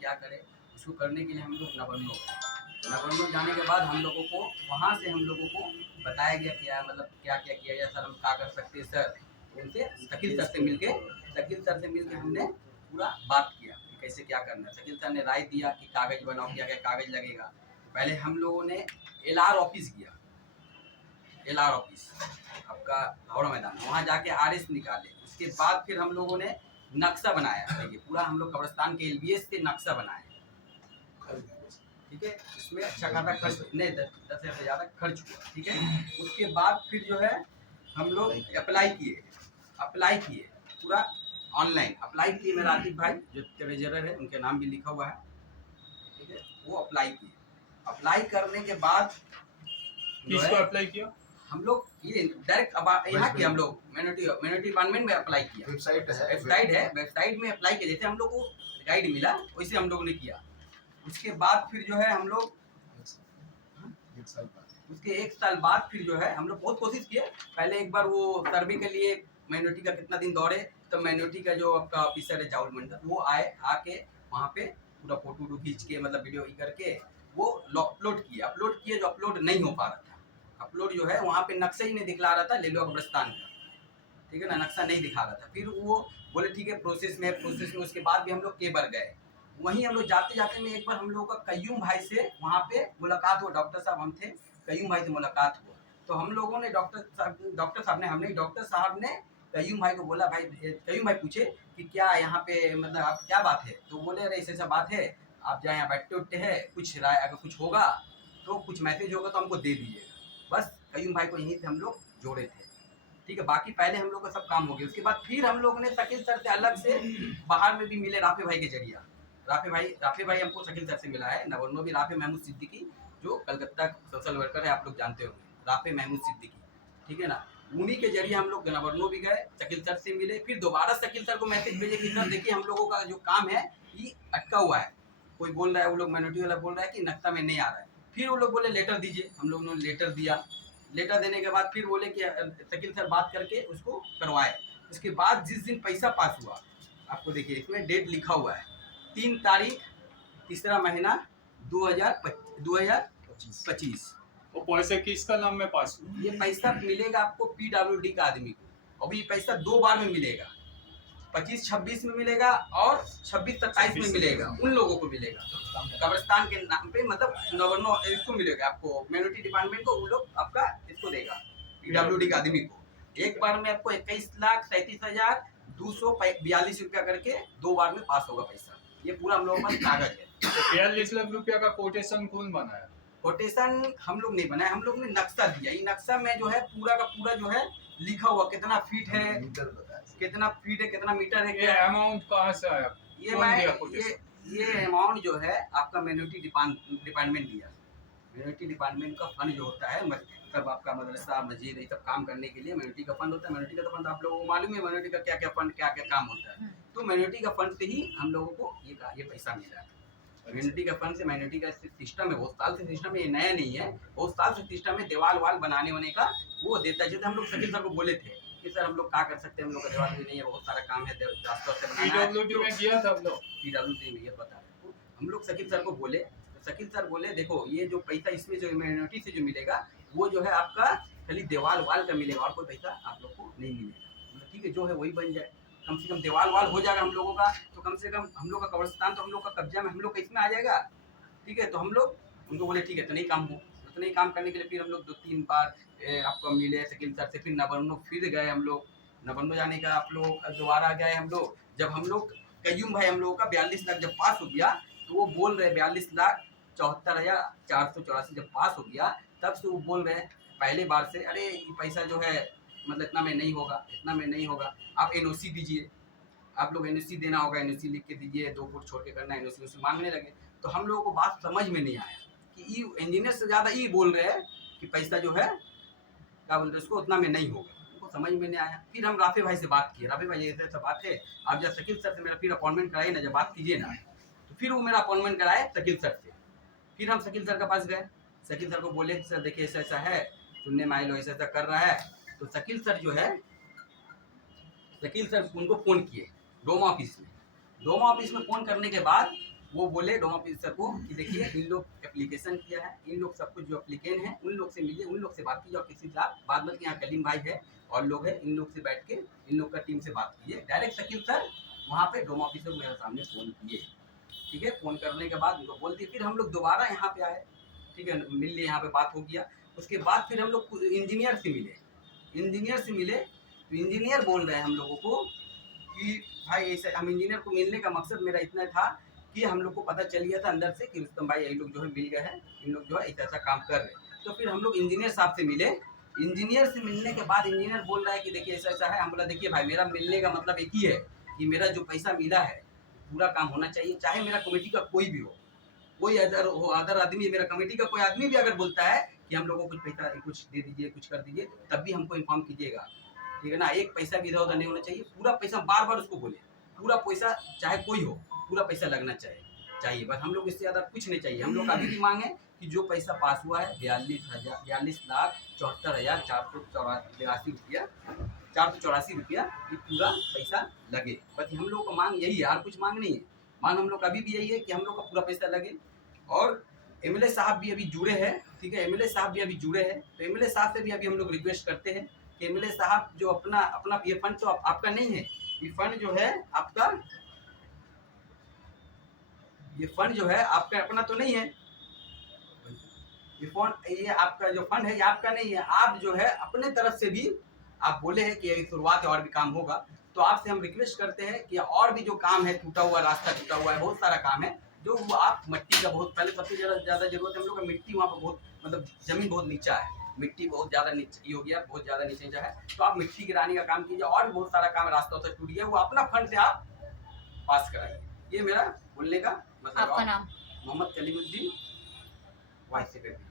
क्या करें। उसको करने के लिए हम लोग नवन्नो गए। नवन्नो जाने के बाद हम लोगों को वहाँ से हम लोगों को बताया गया क्या मतलब क्या क्या किया जाए सर, हम क्या कर सकते हैं सर। उनसे शकील सर से मिल के हमने पूरा बात किया कि कैसे क्या करना है। शकील सर ने राय दिया कि कागज़ बनाओ, क्या क्या कागज़ लगेगा। पहले हम लोगों ने LR ऑफिस गया, LR ऑफिस आपका हावड़ा मैदान, वहाँ जाके RS निकाले। उसके बाद फिर हम लोगों ने नक्शा बनाया। देखिए पूरा हम लोग कब्रिस्तान के LBS से नक्शा बनाए, ठीक है। इसमें अच्छा खासा खर्च नहीं, 10,000 से ज़्यादा खर्च हुआ, ठीक है। उसके बाद फिर जो है हम लोग अप्लाई किए पूरा ऑनलाइन अप्लाई किए। मेरा आतिफ भाई जो ट्रेजरर है, उनके नाम भी लिखा हुआ है, ठीक है। वो अप्लाई किए। अप्लाई करने के बाद किसको अप्लाई किया? हम लोग ये डायरेक्ट अब यहाँ किया, हम लोग मिनोरिटी डिपार्टमेंट में अप्लाई किया। वेबसाइट में अप्लाई किया। जैसे हम लोग को गाइड मिला वैसे हम लोगों ने किया। उसके बाद फिर जो है हम लोग उसके 1 साल बाद फिर जो है हम लोग बहुत कोशिश किए। पहले एक बार वो सर्वे के लिए माइनॉरिटी का कितना दिन दौड़े, तो माइनॉरिटी का जो आपका ऑफिसर है जाउल मंडल, वो आके वहाँ पे पूरा फोटो खींच के मतलब वीडियो करके वो अपलोड किए। जो अपलोड नहीं हो पा रहा था, अपलोड जो है वहाँ पे नक्शा ही नहीं दिखला रहा था लेलो कब्रिस्तान का, ठीक है ना, नक्शा नहीं दिखा रहा था। फिर वो बोले ठीक है प्रोसेस में। उसके बाद भी हम लोग केबर गए। वहीं हम लोग जाते जाते में एक बार हम लोग का कयूम भाई से वहाँ पे मुलाकात हुआ। डॉक्टर साहब हम थे, कयूम भाई से मुलाकात हुआ। तो हम लोगों ने डॉक्टर साहब ने कयूम भाई को बोला, भाई कयूम भाई पूछे कि क्या यहाँ पे मतलब आप क्या बात है। तो बोले अरे ऐसा बात है, आप जहाँ यहाँ बैठते उठते हैं, कुछ राय अगर कुछ होगा तो कुछ मैसेज होगा तो हमको दे दीजिएगा। बस कयूम भाई को यहीं से हम लोग जोड़े थे, ठीक है। बाकी पहले हम लोग का सब काम हो गया। उसके बाद फिर हम लोग ने शकील सर से अलग से बाहर में भी मिले, राफे भाई के जरिया। राफे भाई हमको शकील सर से मिला है। नवन्नो भी राफे महमूद सिद्दीकी, जो कलकत्ता सोशल वर्कर है, आप लोग जानते होंगे, राफे महमूद सिद्दीकी, ठीक है ना। उन्हीं के जरिए हम लोग नवन्नो भी गए, शकील सर से मिले। फिर दोबारा शकील सर को मैसेज भेजे कि सर देखिए हम लोगों का जो काम है ये अटका हुआ है। कोई बोल रहा है, वो लोग माइनॉरिटी वाला बोल रहा है कि नक्शा में नहीं आ रहा है। फिर वो लोग बोले लेटर दीजिए। हम लोगों ने लेटर दिया। लेटर देने के बाद फिर बोले कि शकील सर बात करके उसको करवाए। उसके बाद जिस दिन पैसा पास हुआ, आपको देखिए इसमें डेट लिखा हुआ है, 3 तारीख 3रा महीना 2025। वो पैसे किसका नाम में पास हुआ? ये पैसा मिलेगा आपको PWD का आदमी को। अभी पैसा 2 बार में मिलेगा, 25-26 में मिलेगा और 26-27 में मिलेगा। उन लोगों को मिलेगा कब्रिस्तान के नाम पे, मतलब नवन्नो इसको मिलेगा, आपको माइनॉरिटी डिपार्टमेंट को, वो लोग आपका इसको देगा PWD के आदमी को। एक बार में आपको 21,37,242 रुपया करके 2 बार में पास होगा पैसा। ये पूरा हम लोगों के पास कागज है। तो 42 लाख रुपया का कोटेशन कौन बनाया? कोटेशन हम लोग नहीं बनाए, हम लोग ने नक्शा दिया। ये नक्शा में जो है पूरा का पूरा जो है लिखा हुआ, कितना फीट है, कितना मीटर है। ये अमाउंट कहाँ से आया? ये अमाउंट जो है आपका माइनॉरिटी डिपार्टमेंट दिया। माइनॉरिटी डिपार्टमेंट का फंड जो होता है, सब आपका मदरसा मस्जिद ये सब काम करने के लिए माइनॉरिटी का फंड होता है। माइनॉरिटी का फंड आप लोगों को मालूम है, माइनॉरिटी का क्या क्या फंड क्या क्या काम होता है। तो माइनॉरिटी का फंड से ही हम लोगों को ये पैसा मिला है। माइनॉरिटी का फंड से, माइनॉरिटी का सिस्टम है, बहुत साल से सिस्टम है, ये नया नहीं है, बहुत साल से सिस्टम है। देवाल वाल बनाने वाने का वो देता है। जैसे हम लोग शकील सर को बोले थे कि सर हम लोग क्या कर सकते हैं, हम लोग का देवाल भी नहीं है, बहुत सारा काम है रास्ता से बनाना है। PWD में किया था हम लोग, PWD में ये बता रहे, हम लोग शकील सर को बोले, तो शकील सर बोले देखो ये जो पैसा इसमें जो माइनॉरिटी से जो मिलेगा वो जो है आपका खाली देवाल वाल का मिलेगा, और कोई पैसा आप लोग को नहीं मिलेगा। ठीक है, जो है वही बन जाए, कम से कम देवाल वाल हो जाएगा हम लोगों का, तो कम से कम हम लोग का कब्रिस्तान तो हम लोग का कब्जा में हम लोग का इसमें आ जाएगा, ठीक है। तो हम लोग उनको बोले ठीक है, तो नहीं काम हो, तो नहीं काम करने के लिए फिर हम लोग 2-3 बार आपको मिले शकील सर से। फिर नवन्नो फिर गए हम लोग। नवन्नो जाने का आप लोग दोबारा गए हम लोग। जब हम लोग कयूम भाई हम लोगों का 42 लाख जब पास हो गया, तो वो बोल रहे 42,74,484 जब पास हो गया, तब से वो बोल रहे पहले बार से, अरे ये पैसा जो है मतलब इतना में नहीं होगा, इतना में नहीं होगा, आप NOC दीजिए, आप लोग NOC देना होगा, NOC लिख के दीजिए, 2 फुट छोड़ के करना, NOC मांगने लगे। तो हम लोगों को बात समझ में नहीं आया कि इंजीनियर से ज़्यादा ये बोल रहे हैं कि पैसा जो है क्या बोलते हैं उसको, उतना में नहीं होगा, उनको समझ में नहीं आया। फिर हम राफे भाई से बात किए, राफे भाई ऐसा बात है, आप जब शकील सर से मेरा फिर अपॉइंटमेंट कराइए ना, जब बात कीजिए ना, तो फिर वो मेरा अपॉइंटमेंट कराए शकील सर से। फिर हम शकील सर के पास गए, शकील सर को बोले सर देखिए ऐसा ऐसा है, सुनने में आए लो ऐसा ऐसा कर रहा है। तो शकील सर जो है, शकील सर उनको फ़ोन किए डोमा ऑफिस में। डोमा ऑफिस में फ़ोन करने के बाद वो बोले डोम ऑफिसर को कि देखिए इन लोग एप्लीकेशन किया है, इन लोग सब कुछ जो एप्लीकेंट हैं उन लोग से मिलिए, उन लोग से बात कीजिए और किसी से आप बाद में यहाँ कलीम भाई है और लोग हैं, इन लोग से बैठ के इन लोग का टीम से बात कीजिए। डायरेक्ट शकील सर वहाँ पे डोम ऑफिसर मेरे सामने फ़ोन किए, ठीक है। फ़ोन करने के बाद उनको बोल दिए, फिर हम लोग दोबारा यहाँ पे आए, ठीक है, मिल लिए, यहाँ पे बात हो गया। उसके बाद फिर हम लोग इंजीनियर से मिले, इंजीनियर से मिले तो इंजीनियर बोल रहे हैं हम लोगों को कि भाई ऐसे, हम इंजीनियर को मिलने का मकसद मेरा इतना था कि हम लोग को पता चल गया था अंदर से कि रुस्तम भाई ये लोग जो है मिल गए हैं, इन लोग जो है ऐसा ऐसा काम कर रहे हैं। तो फिर हम लोग इंजीनियर साहब से मिले, इंजीनियर से मिलने के बाद इंजीनियर बोल रहा है कि देखिए ऐसा ऐसा है। हम बोला देखिए भाई मेरा मिलने का मतलब एक ही है कि मेरा जो पैसा मिला है पूरा काम होना चाहिए, चाहे मेरा कमेटी का कोई भी हो, कोई अदर हो, अदर आदमी, मेरा कमेटी का कोई आदमी भी अगर बोलता है कि हम लोगों को कुछ पैसा कुछ दे दीजिए, कुछ कर दीजिए, तब भी हमको इन्फॉर्म कीजिएगा, ठीक है ना। एक पैसा भी इधर उधर नहीं होना चाहिए, पूरा पैसा, बार बार उसको बोले पूरा पैसा चाहे कोई हो पूरा पैसा लगना चाहिए बस। हम लोग इससे ज़्यादा कुछ नहीं चाहिए। हम लोग अभी भी मांगे कि जो पैसा पास हुआ है 42,74,484 रुपया, 484 रुपया, ये पूरा पैसा लगे। बस हम लोग का मांग यही है, और कुछ मांग नहीं है। मांग हम लोग अभी भी यही है कि हम लोग का पूरा पैसा लगे। और एमएलए साहब भी अभी जुड़े हैं, ठीक है, एमएलए साहब भी अभी जुड़े हैं, तो एमएलए साहब से भी अभी हम लोग रिक्वेस्ट करते हैं कि एमएलए साहब जो अपना ये फंड तो आपका नहीं है, ये फंड जो है आपका, ये फंड जो है आपका अपना तो नहीं है, ये आपका जो फंड है ये आपका नहीं है। आप जो है अपने तरफ से भी आप बोले हैं कि शुरुआत है और भी काम होगा, तो आपसे हम रिक्वेस्ट करते हैं कि और भी जो काम है, टूटा हुआ रास्ता टूटा हुआ है, बहुत सारा काम है जो वो आप मट्टी का बहुत पहले सबसे ज़्यादा जरूरत है हम लोग का मिट्टी, वहाँ पर बहुत मतलब ज़मीन बहुत नीचा है, मिट्टी बहुत ज़्यादा नीचे हो गया, बहुत ज़्यादा नीचे है, तो आप मिट्टी गिराने का काम कीजिए। और भी बहुत सारा काम रास्ता से टूट गया, वो अपना फंड से आप पास कराइए। ये मेरा बोलने का मतलब। आपका नाम? Mohammad Kalimuddin, vice secretary.